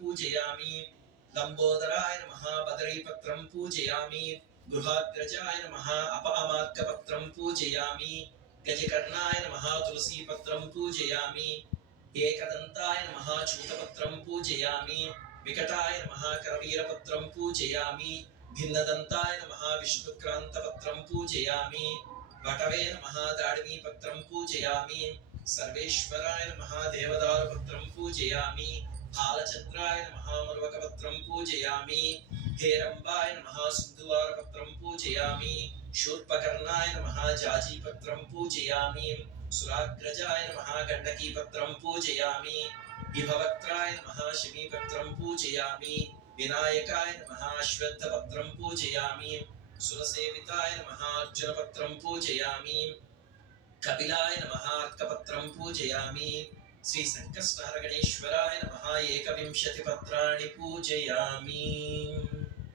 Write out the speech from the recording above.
पूजयामि लंबोदराय नमः बदरीपत्रं पूजयामि गृहाग्रजाय नमः अपामार्कपत्रं पूजयामि गजकर्णाय नमः तुलसीपत्रं पूजयामि एकदन्ताय नमः चूतपत्रं पूजयामि विकटाय नमः करवीरपत्रं पूजयामि भिन्नदन्ताय नमः विष्णुक्रान्तपत्रं पूजयामि वटवे नमः दाडिमीपत्रं पूजयामि सर्वेश्वराय नमः देवदारुपत्रं पूजयामि बालचन्द्राय नमः मरुवकपत्रं पूजयामि हेरम्बाय नमः सिन्धुवारपत्रं पूजयामि शूर्पकर्णाय नमः जाजीपत्रं पूजयामि सुराग्रजाय नमः गण्डकीपत्रं पूजयामि विभवक्त्राय नमः शमीपत्रं पूजयामि विनायकाय नमः अश्वत्थपत्रं पूजयामि सुरसेविताय नमः अर्जुनपत्रं पूजयामि कपिलाय नमः अर्कपत्रं पूजयामि श्री संकष्टहर गणेश्वराय नमः 21 पत्राणि पूजयामि।